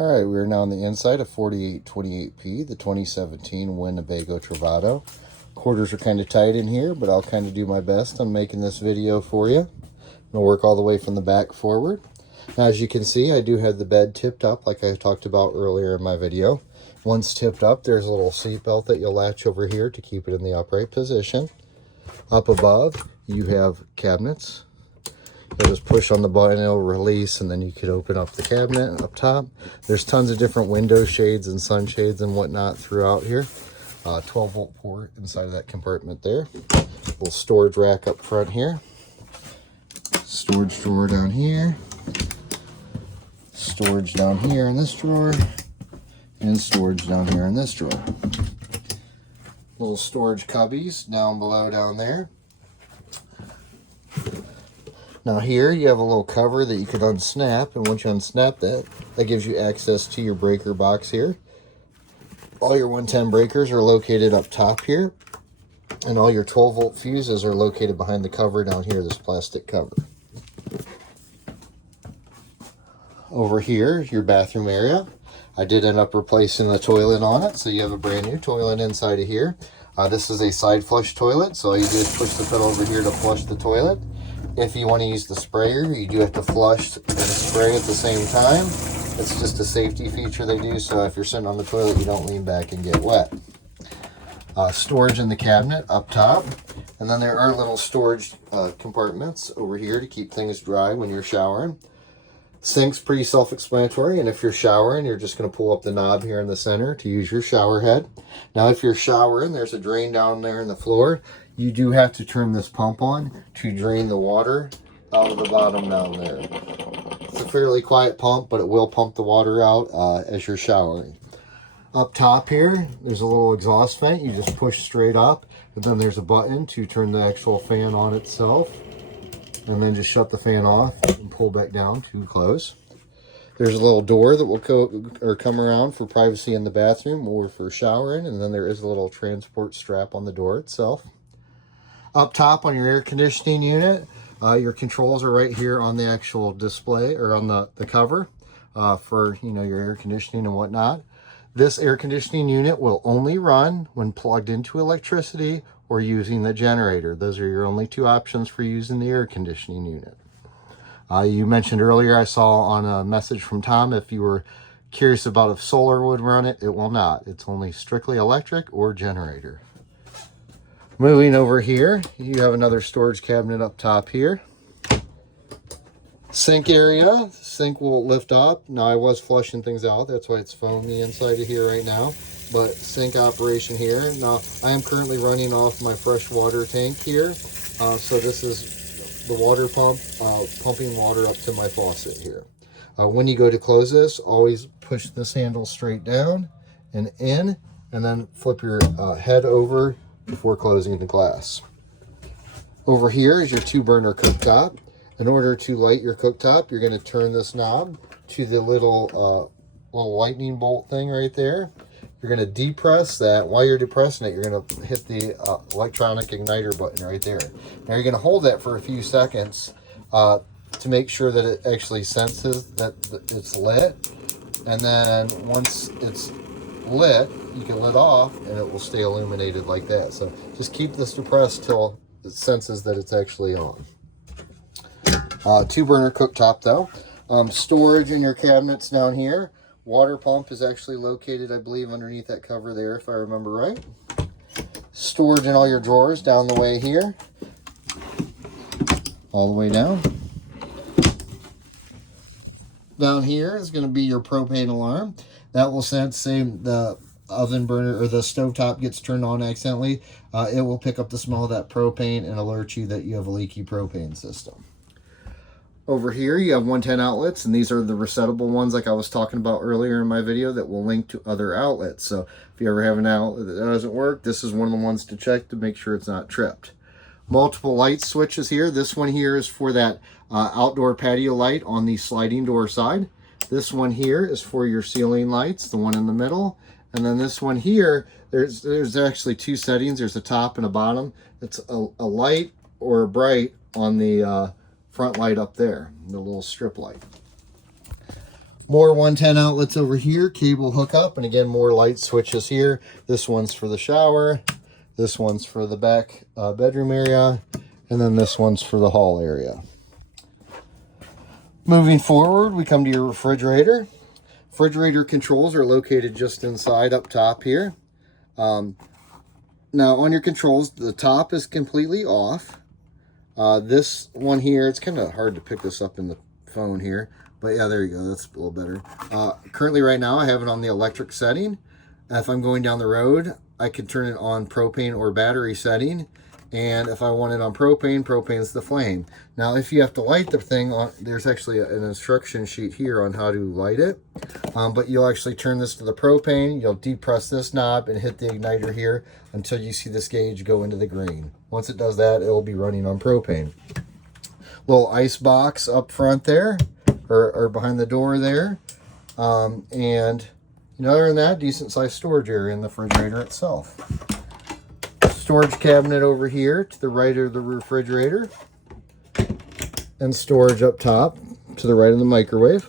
All right, we're now on the inside of 4828P, the 2017 Winnebago Travato. Quarters are kind of tight in here, but I'll kind of do my best on making this video for you. I'm going to work all the way from the back forward. Now, as you can see, I do have the bed tipped up like I talked about earlier in my video. Once tipped up, there's a little seat belt that you'll latch over here to keep it in the upright position. Up above, you have cabinets. You'll just push on the button, it'll release, and then you could open up the cabinet up top. There's tons of different window shades and sunshades and whatnot throughout here. 12-volt port inside of that compartment there. Little storage rack up front here. Storage drawer down here. Storage down here in this drawer. And storage down here in this drawer. Little storage cubbies down below down there. Now here you have a little cover that you could unsnap, and once you unsnap that, that gives you access to your breaker box here. All your 110 breakers are located up top here, and all your 12-volt fuses are located behind the cover down here, this plastic cover. Over here, your bathroom area. I did end up replacing the toilet on it, so you have a brand new toilet inside of here. This is a side flush toilet, so all you do is push the pedal over here to flush the toilet. If you want to use the sprayer, you do have to flush and spray at the same time. It's just a safety feature they do, so if you're sitting on the toilet, you don't lean back and get wet. Storage in the cabinet up top. And then there are little storage compartments over here to keep things dry when you're showering. Sink's pretty self-explanatory, and if you're showering, you're just going to pull up the knob here in the center to use your shower head. Now, if you're showering, there's a drain down there in the floor. You do have to turn this pump on to drain the water out of the bottom down there. It's a fairly quiet pump, but it will pump the water out as you're showering. Up top here, there's a little exhaust vent. You just push straight up, and then there's a button to turn the actual fan on itself. And then just shut the fan off and pull back down to close. There's a little door that will come around for privacy in the bathroom or for showering, and then there is a little transport strap on the door itself. Up top on your air conditioning unit, your controls are right here on the actual display or on the cover for your air conditioning and whatnot. This air conditioning unit will only run when plugged into electricity or using the generator. Those are your only two options for using the air conditioning unit. You mentioned earlier, I saw on a message from Tom, if you were curious about if solar would run it, it will not. It's only strictly electric or generator. Moving over here, you have another storage cabinet up top here. Sink area, sink will lift up. Now I was flushing things out, that's why it's foamy inside of here right now. But sink operation here. Now I am currently running off my fresh water tank here. So this is the water pump, pumping water up to my faucet here. When you go to close this, always push this handle straight down and in, and then flip your head over before closing the glass. Over here is your 2-burner cooktop. In order to light your cooktop, you're going to turn this knob to the little lightning bolt thing right there. You're going to depress that. While you're depressing it, you're going to hit the electronic igniter button right there. Now you're going to hold that for a few seconds to make sure that it actually senses that it's lit. And then once it's lit, you can let off and it will stay illuminated like that. So just keep this depressed till it senses that it's actually on. 2-burner cooktop though. Storage in your cabinets down here. Water pump is actually located, I believe, underneath that cover there, if I remember right. Storage in all your drawers down the way here. All the way down. Down here is going to be your propane alarm. That will sense, say the oven burner or the stovetop gets turned on accidentally, it will pick up the smell of that propane and alert you that you have a leaky propane system. Over here you have 110 outlets, and these are the resettable ones like I was talking about earlier in my video that will link to other outlets. So if you ever have an outlet that doesn't work, this is one of the ones to check to make sure it's not tripped. Multiple light switches here. This one here is for that outdoor patio light on the sliding door side. This one here is for your ceiling lights, the one in the middle. And then this one here, there's actually two settings. There's a top and a bottom. It's a light or a bright on the front light up there, the little strip light. More 110 outlets over here, cable hookup, and again, more light switches here. This one's for the shower, this one's for the back bedroom area, and then this one's for the hall area. Moving forward, we come to your refrigerator. Refrigerator controls are located just inside up top here. Now on your controls, the top is completely off. This one here, it's kind of hard to pick this up in the phone here. But yeah, there you go. That's a little better. Currently right now I have it on the electric setting. If I'm going down the road, I can turn it on propane or battery setting. And if I want it on propane, propane's the flame. Now, if you have to light the thing on, there's actually an instruction sheet here on how to light it. But you'll actually turn this to the propane. You'll depress this knob and hit the igniter here until you see this gauge go into the green. Once it does that, it'll be running on propane. Little ice box up front there, or behind the door there. And other than that, decent sized storage area in the refrigerator itself. Storage cabinet over here to the right of the refrigerator, and storage up top to the right of the microwave.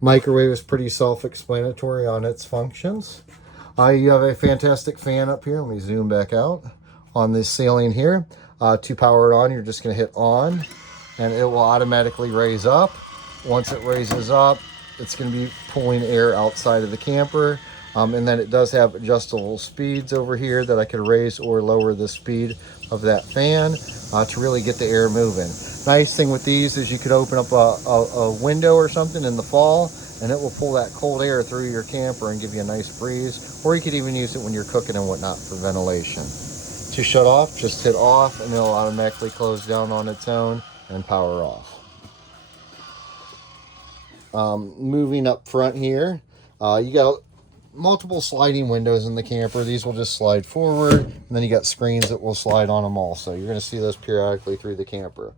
Microwave is pretty self-explanatory on its functions. You have a fantastic fan up here. Let me zoom back out on this ceiling here. To power it on, you're just going to hit on, and it will automatically raise up. Once it raises up, it's going to be pulling air outside of the camper. And then it does have adjustable speeds over here that I could raise or lower the speed of that fan to really get the air moving. Nice thing with these is you could open up a window or something in the fall, and it will pull that cold air through your camper and give you a nice breeze. Or you could even use it when you're cooking and whatnot for ventilation. To shut off, just hit off and it'll automatically close down on its own and power off. Moving up front here, you got multiple sliding windows in the camper. These will just slide forward, and then you got screens that will slide on them also. You're going to see those periodically through the camper.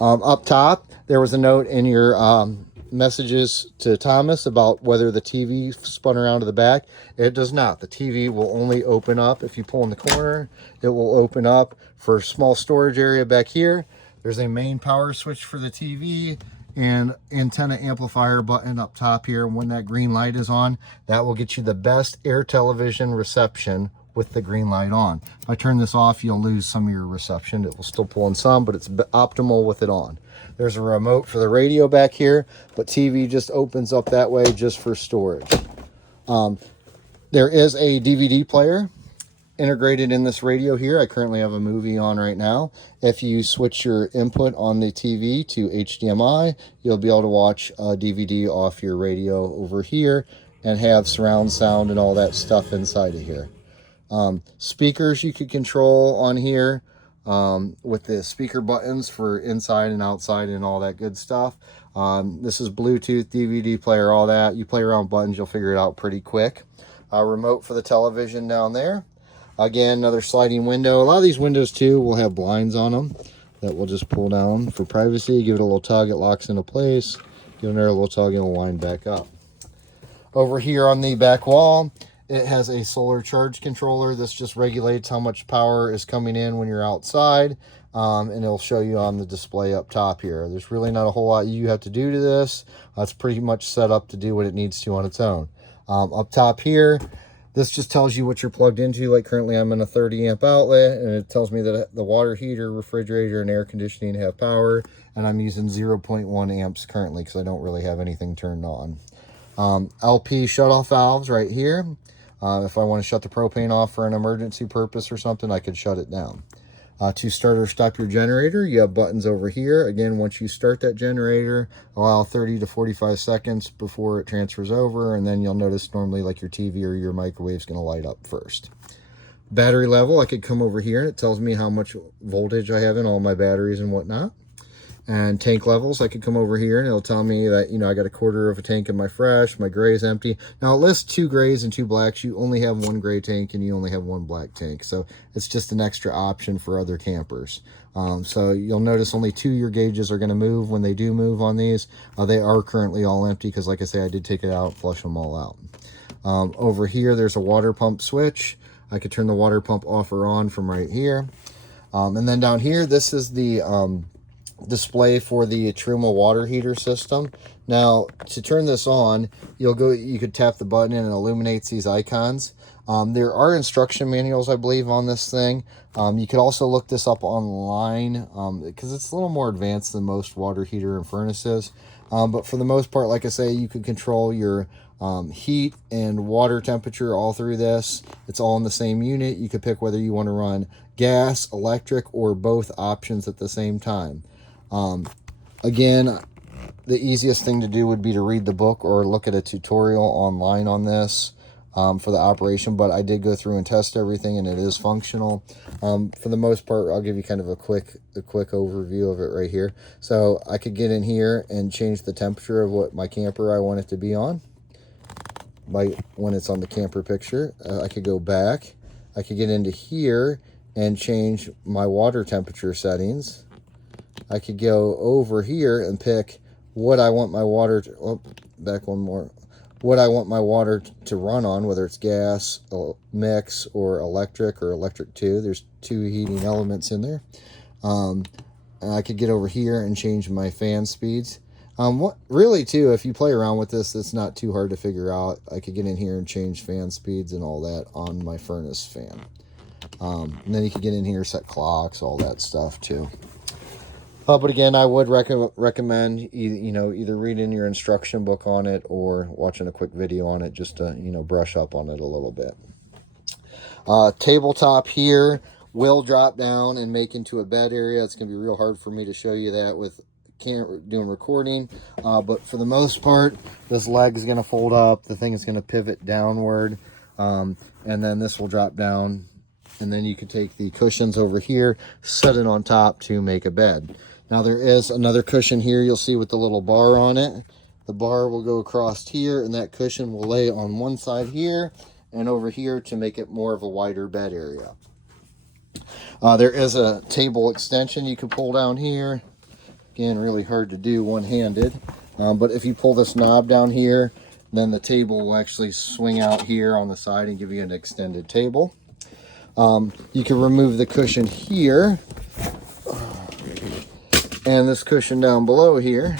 Up top, there was a note in your messages to Thomas about whether the TV spun around to the back. It does not. The TV will only open up if you pull in the corner. It will open up for a small storage area back here. There's a main power switch for the TV and antenna amplifier button up top here. When that green light is on, that will get you the best air television reception with the green light on. If I turn this off, you'll lose some of your reception. It will still pull in some, but it's optimal with it on. There's a remote for the radio back here, but TV just opens up that way just for storage. There is a DVD player integrated in this radio here. I currently have a movie on right now. If you switch your input on the TV to HDMI, you'll be able to watch a DVD off your radio over here and have surround sound and all that stuff inside of here. Speakers you could control on here with the speaker buttons for inside and outside and all that good stuff. This is Bluetooth, DVD player, all that. You play around with buttons, you'll figure it out pretty quick. Remote for the television down there. Again, another sliding window. A lot of these windows too will have blinds on them that will just pull down for privacy. Give it a little tug, it locks into place. Give it another little tug and it'll wind back up. Over here on the back wall, it has a solar charge controller. This just regulates how much power is coming in when you're outside. And it'll show you on the display up top here. There's really not a whole lot you have to do to this. It's pretty much set up to do what it needs to on its own. Up top here, this just tells you what you're plugged into. Like currently I'm in a 30 amp outlet, and it tells me that the water heater, refrigerator, and air conditioning have power, and I'm using 0.1 amps currently because I don't really have anything turned on. LP shutoff valves right here. If I want to shut the propane off for an emergency purpose or something, I could shut it down. To start or stop your generator, you have buttons over here. Again, once you start that generator, allow 30 to 45 seconds before it transfers over, and then you'll notice normally like your TV or your microwave is going to light up first. Battery level, I could come over here and it tells me how much voltage I have in all my batteries and whatnot. And tank levels, I could come over here and it'll tell me that, I got a quarter of a tank in my fresh, my gray is empty. Now it lists 2 grays and 2 blacks. You only have 1 gray tank and you only have 1 black tank. So it's just an extra option for other campers. So you'll notice only 2 of your gauges are going to move when they do move on these. They are currently all empty because like I say, I did take it out, flush them all out. Over here, there's a water pump switch. I could turn the water pump off or on from right here. And then down here, this is the display for the Truma water heater system. Now, to turn this on, you could tap the button and it illuminates these icons. There are instruction manuals, I believe, on this thing. You could also look this up online because it's a little more advanced than most water heater and furnaces. But for the most part, like I say, you can control your heat and water temperature all through this. It's all in the same unit. You could pick whether you want to run gas, electric, or both options at the same time. Again, the easiest thing to do would be to read the book or look at a tutorial online on this for the operation, but I did go through and test everything and it is functional. For the most part, I'll give you kind of a quick overview of it right here. So I could get in here and change the temperature of what my camper I want it to be on when it's on the camper picture. I could go back. I could get into here and change my water temperature settings. I could go over here and pick what I want my water to, what I want my water to run on, whether it's gas, mix, or electric 2. There's 2 heating elements in there. And I could get over here and change my fan speeds. Really too, if you play around with this, it's not too hard to figure out. I could get in here and change fan speeds and all that on my furnace fan. And then you could get in here, set clocks, all that stuff too. But again, I would recommend either reading your instruction book on it or watching a quick video on it just to brush up on it a little bit. Tabletop here will drop down and make into a bed area. It's going to be real hard for me to show you that with doing recording, but for the most part, this leg is going to fold up. The thing is going to pivot downward, and then this will drop down, and then you can take the cushions over here, set it on top to make a bed. Now there is another cushion here you'll see with the little bar on it. The bar will go across here, and that cushion will lay on one side here and over here to make it more of a wider bed area. There is a table extension you can pull down here. Again, really hard to do one-handed, but if you pull this knob down here, then the table will actually swing out here on the side and give you an extended table. You can remove the cushion here and this cushion down below here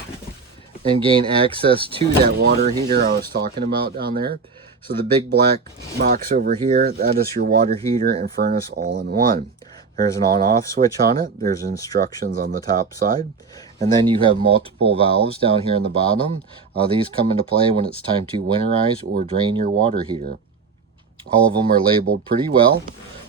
and gain access to that water heater I was talking about down there. So the big black box over here, that is your water heater and furnace all in one. There's an on-off switch on it. There's instructions on the top side. And then you have multiple valves down here in the bottom. These come into play when it's time to winterize or drain your water heater. All of them are labeled pretty well.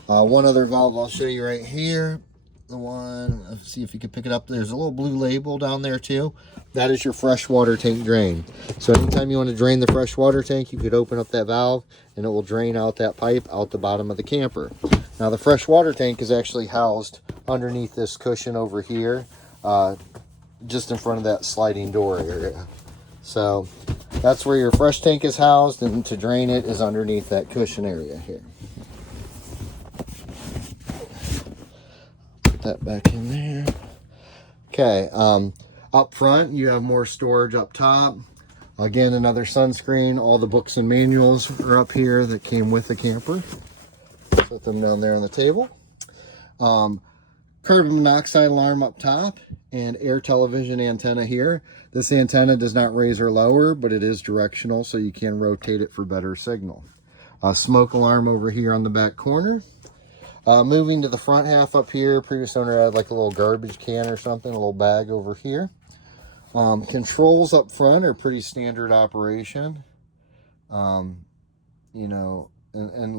One other valve I'll show you right here. The one, let's see if you can pick it up. There's a little blue label down there too. That is your freshwater tank drain. So anytime you want to drain the freshwater tank, you could open up that valve and it will drain out that pipe out the bottom of the camper. Now the freshwater tank is actually housed underneath this cushion over here, just in front of that sliding door area. So that's where your fresh tank is housed, and to drain it is underneath that cushion area here. That back in there. Okay, up front you have more storage up top. Again, another sunscreen. All the books and manuals are up here that came with the camper. Put them down there on the table. Carbon monoxide alarm up top and air television antenna here. This antenna does not raise or lower, but it is directional, so you can rotate it for better signal. Smoke alarm over here on the back corner. Moving to the front half up here, previous owner had like a little garbage can or something, a little bag over here. Controls up front are pretty standard operation. And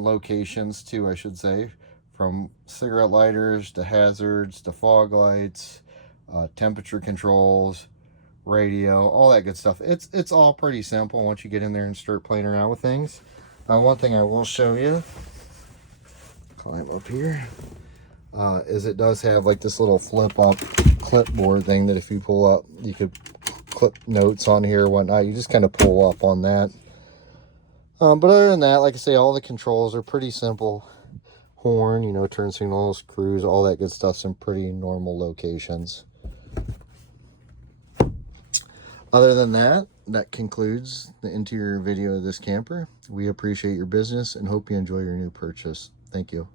locations too, I should say, from cigarette lighters to hazards to fog lights, temperature controls, radio, all that good stuff. It's all pretty simple once you get in there and start playing around with things. One thing I will show you, climb up here, is it does have like this little flip up clipboard thing that if you pull up, you could clip notes on here or whatnot. You just kind of pull up on that. But other than that, like I say, all the controls are pretty simple. Horn, turn signals, cruise, all that good stuff's in pretty normal locations. Other than that, that concludes the interior video of this camper. We appreciate your business and hope you enjoy your new purchase. Thank you.